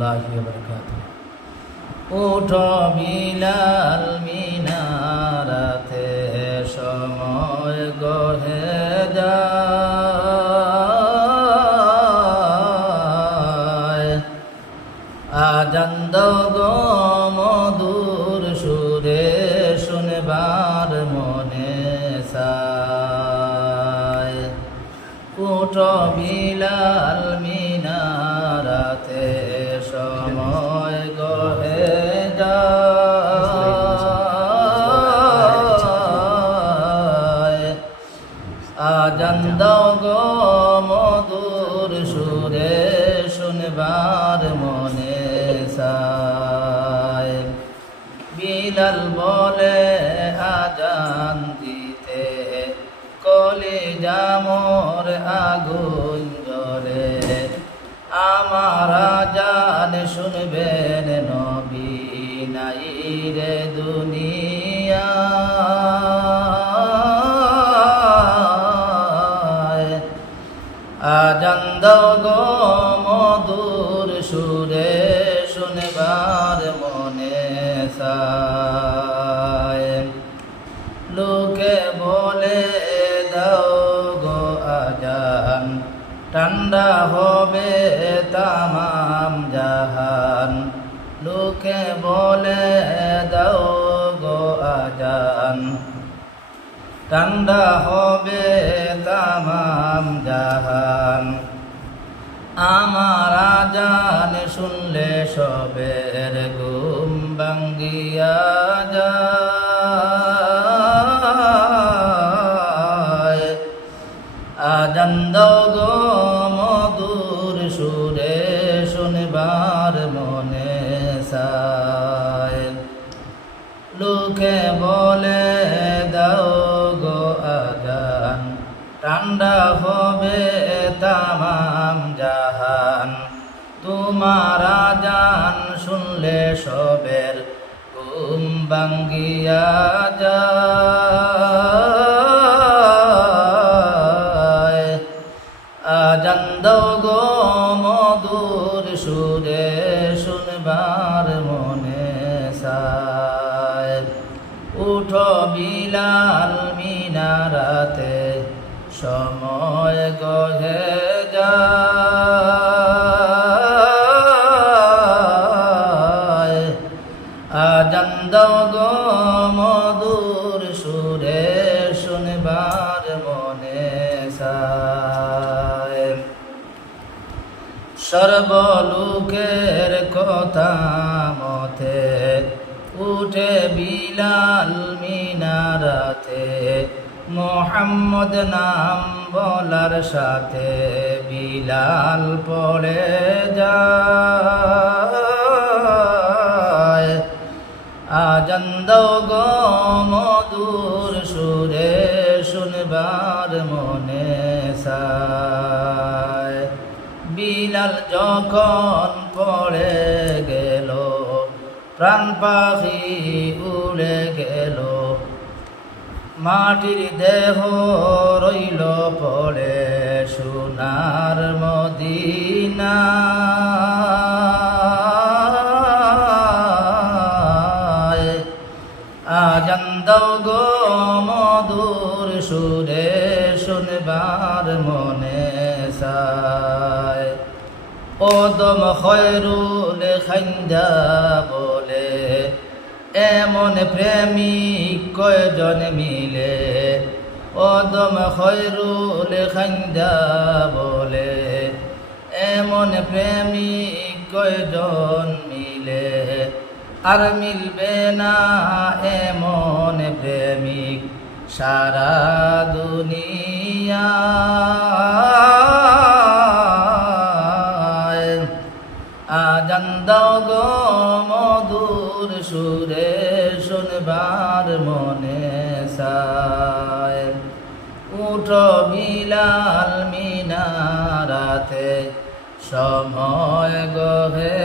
রহমতুল্লাহি ওয়া বারাকাতুহু। উঠো বিলাল মিনারাতে সময় গহে যায়, আজান দাও গো মধুর সুরে শুনবার মনে চায়। উঠো বিলাল মিনারাতে সময় গহে যায়, আজান দাও গো মধুর সুরে শুনবার মনে চায়। বিলাল বলে আজান দিতে কলিজা মোর আগুন জ্বলে, আমার আজান শুনবেন নবী নাই রে দুনিয়ায়। আজান দাও গো মধুর সুরে শুনবার মনে চায়। লোকে বলে দাও গো আজান, ঠান্ডা হবে তামাম জাহান। লোকে বলে দাও গো আজান, ঠান্ডা হবে তামাম জাহান। আমার আজান শুনলে সবের ঘুম ভাঙ্গিয়া যায়, আজান দাও গো মধুর সুরে শুনবার মনে চায়। লোকে বলে দাও গো আজান, ঠান্ডা হবে তামাম জাহান। তোমার আজান শুনলে সবের ঘুম ভাঙ্গিয়া যায়, আজান দাও গো মধুর সুরে শুনবার মনে চায়। উঠো বিলাল মিনারাতে সময় গহে যায়, আজান দাও গো মধুর সুরে শুনবার মনে চায়। সর্বলোকের কথা মতে উঠে বিলাল মিনারাতে, মোহাম্মদ নাম বলার সাথে বিলাল পড়ে যায়, আজান দাও গো মধুর সুরে শুনবার মনে চায়। বিলাল যখন পড়ে গেল, প্রাণ পাখি উড়ে গেল, মাটির দেহ রইল পড়ে সোনার মদিনায়। আজান দাও গো মধুর সুরে শুনবার মনে চায়। ওদম খয়রুল খাইন্দা বলে, এমন প্রেমিক কয়জন মিলে। ওদম খয়রুল খাইন্দা বলে, এমন প্রেমিক কয়জন মিলে। আর মিলবে না এমন প্রেমিক সারা দুনিয়ায়। আজান দাও গো মধুর সুরে শুনবার মনে চায়। উঠো বিলাল মিনারাতে সময় গহে